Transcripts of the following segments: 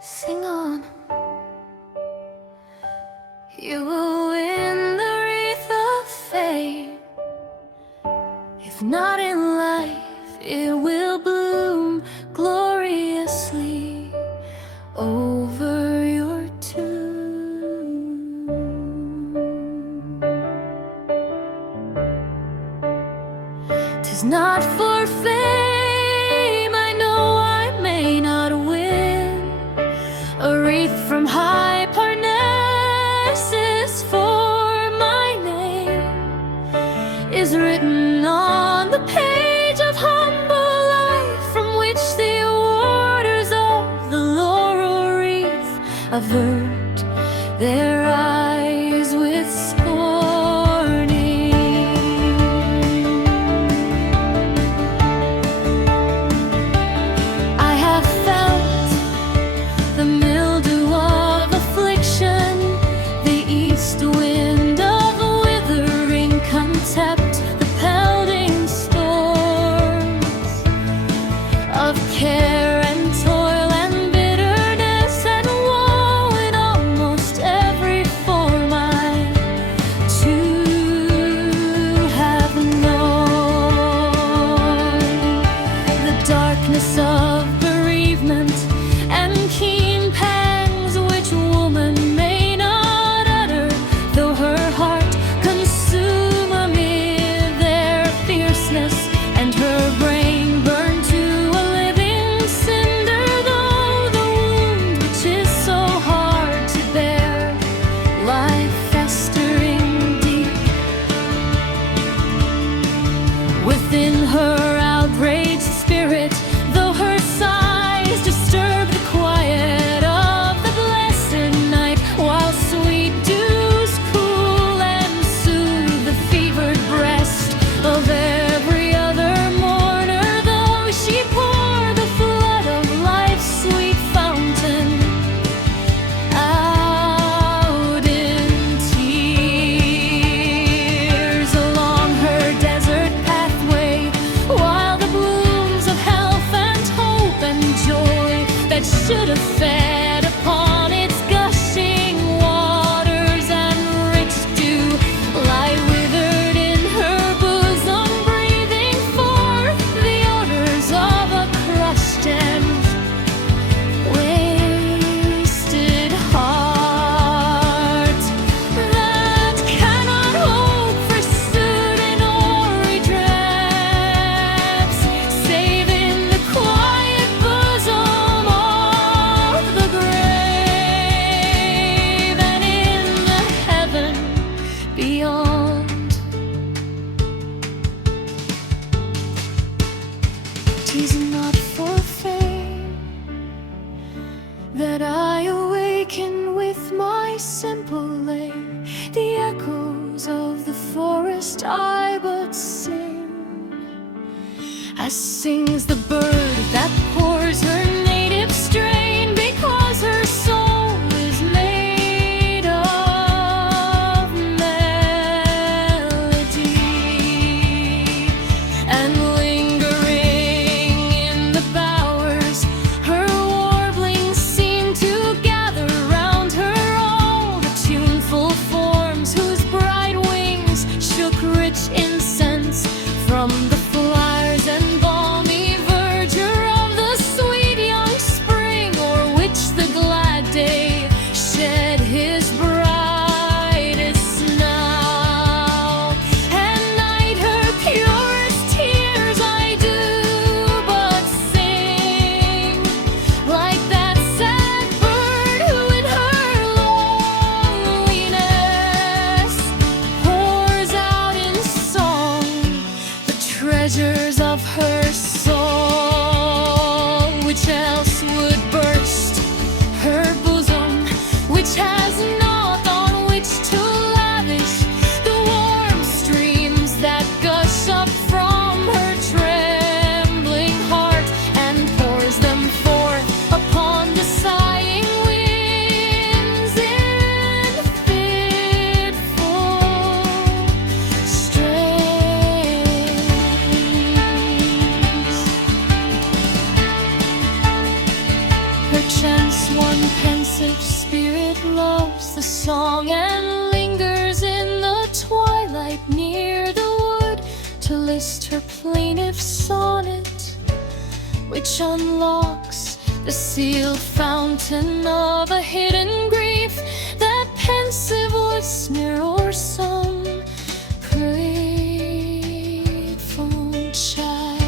Sing on. You will win the wreath of fame. If not in life, it will bloom gloriously over your tomb. 'Tis not for fame, I know I may not win a wreath from high Parnassus, for my name is written on the page of humble life, from which the warders of the laurel wreath avert their eyes with scorning. I have felt the mildew of affliction, the east wind of withering contempt, the pelting storms of care and toil and bitterness and woe in almost every form I too have known. The darkness of bereavement and keen pangs which woman may not utter, though her heart consume amid their fierceness, and her brain burn to a living cinder, though the wound which is so hard to bear lie festering deep within her outraged spirit, though her sighs disturb the quiet of the blessed night, while sweet dews cool and soothe the fevered breast of every other mourner, though she pour the flood of life's sweet fountain out in tears along her desert pathway, while the blooms of health and hope and joy that should have fed upon its gushing waters and rich dew lie withered in her bosom, breathing forth the odors of a crushed and wasted heart that cannot hope for soothing or redress, save in the quiet bosom of the grave and in the heaven beyond. 'Tis not for fame that I awaken with my simple lay, the echoes of the forest I but sing, as sings the bird that pours her native strain, because her soul is made of melody, and lingering in the bowers, her warblings seem to gather round her all the tuneful forms whose bright wings shook rich incense from the flowers and balmy verdure of the sweet young spring, o'er which the glad day shed his brightest now. And night her purest tears I do but sing, like that sad bird who in her loneliness pours out in song the treasures of her soul, which else would burst her bosom, which has naught on which to lavish the warm streams that gush up from her trembling heart, and pours them forth upon the sighing winds in fitful strains. pensive spirit loves the song and lingers in the twilight near the wood to list her plaintive sonnet, which unlocks the sealed fountain of a hidden grief that pensive listener or some grateful child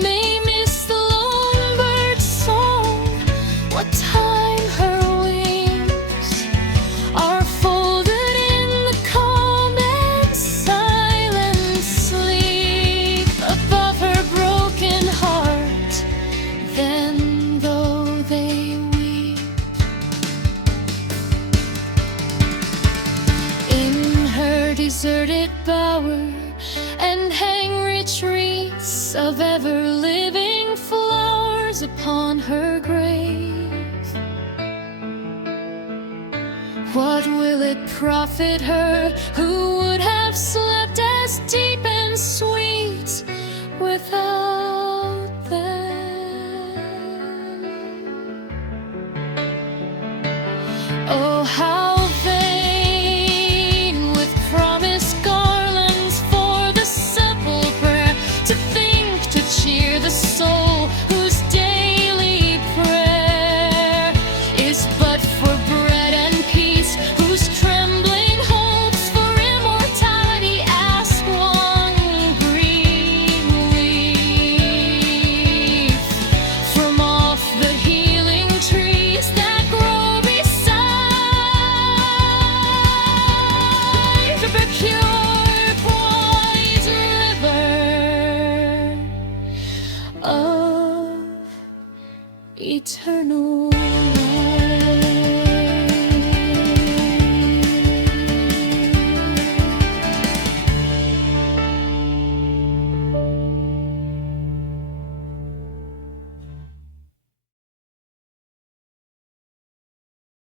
may miss the lone bird's song. What time her wings are folded in the calm and silent sleep above her broken heart, then though they weep in her deserted bower and hang rich wreaths of ever-living flowers upon her grave, what will it profit her who would have slept as deep and sweet without them? Oh, how vain with promised garlands for the sepulchre to think to cheer the soul whose daily prayer is but for bread and peace, whose trembling hopes for immortality ask one green leaf from off the healing trees that grow beside the pure poised river of eternal life.